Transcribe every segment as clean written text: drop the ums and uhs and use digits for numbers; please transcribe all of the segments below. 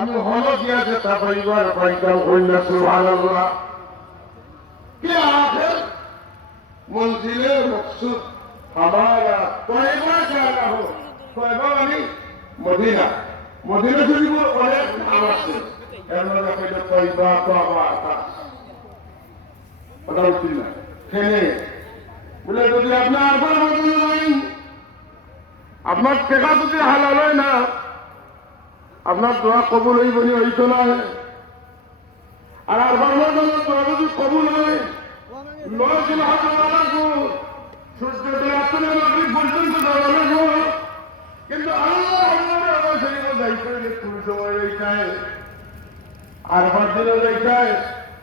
আমি হলো গিয়া যেটা পাইবার পাইতাম কন্যা সুবহানাল্লাহ। কি আখের মঞ্জিলে মকসুদ हमारा तयबा जाना हो तयबा মানে মদিনা। মদিনা শরীফের অনেক নাম আছে, এর মধ্যে একটা তয়বা তওবা আছে। কথা বলছি না কেনে বলে যদি আপনি আরবার মদিনা যান, আপনার টাকা যদি হালাল হয় না, আপনার দোয়া কবুল হইব নি হইতো না। আর আরবার মদিনা দোয়া যদি কবুল হয়, লয় দিন হাতে লাগবো, সূর্য দেওয়ার মাগরিব পর্যন্ত যাওয়া লাগবো। কিন্তু আল্লাহ আল্লাহ শরীরে যাইতে হইলে কোন সময় যাইতে, আরবার দিনে যাইতে,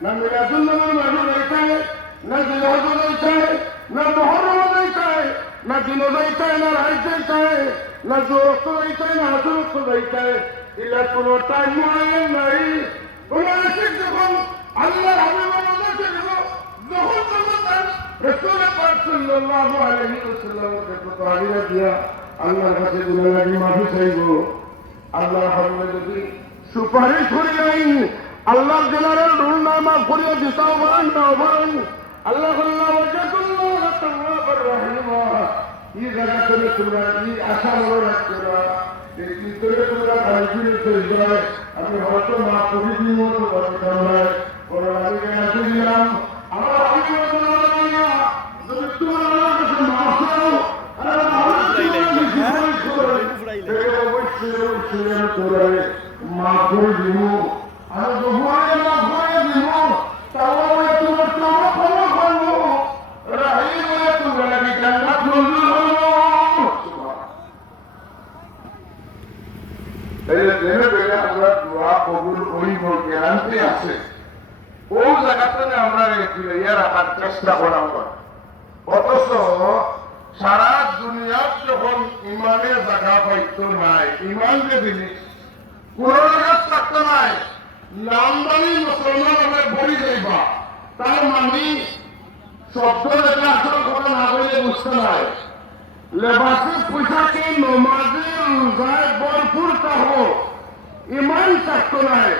না মিলাদুন্নবীর মাঝে যাইতে, না জিহাদে যাইতে, না মুহররমে যাইতে, না দিনে যাইতে, না রাত যাইতে, না জোরক্ত যাইতে, না আসরক্ত যাইতে। ইলা কোন টাইম মুআয়্যান নাই। কোন আশিক যখন আল্লাহর হাবিবের মধ্যে ছিল, যখন তখন রাসূল পাক সাল্লাল্লাহু আলাইহি ওয়াসাল্লামের কাছে তালিয়া দিয়া আল্লাহর কাছে গুনাহগারি মাফি চাইব। আল্লাহর হাবিব যদি সুপারিশ করিলেন, আল্লাহর জেনারেল রুল না মাফ করিয়া দিতাও পারেন না পারেন। আল্লাহ আল্লাহ ওয়াজাতুল্লাহ তাওয়াবুর রহিম। এই জায়গাতে তোমরা এই আশা মনে রাখতে না যে ভিতরে তোমরা খালি ফিরে চলবে। আমি হয়তো না করি দিব তো কথা নয়, কোনো আমি আসে দিলাম আমার হাবিব যদি তোমার আল্লাহর কাছে মাফ চাও, মাফ করে দিব। আমি বহুয়ারে মাফ করে দিব, তাও তোমার তোমরা ক্ষমা করবো। রাহিম বলে তোমরা নাকি জান্নাত মঞ্জুর হলো। আমরা দোয়া কবুল করিব গ্যারান্টি আছে। ও জায়গাতে আমরা ইয়ে রাখার চেষ্টা করা হয়। অথচ সারা দুনিয়ার যখন ইমানের জায়গা পাইত নাই, ইমান যে জিনিস কোন জায়গা থাকতো নাই, নামদানি মুসলমান আমরা বলি যাইবা, তার মানে শব্দ যেটা আসল কথা না বলে বুঝতে নাই। লেবাসে পোশাকে নমাজে রোজায় ভরপুর তাহ ইমান থাকতো নাই।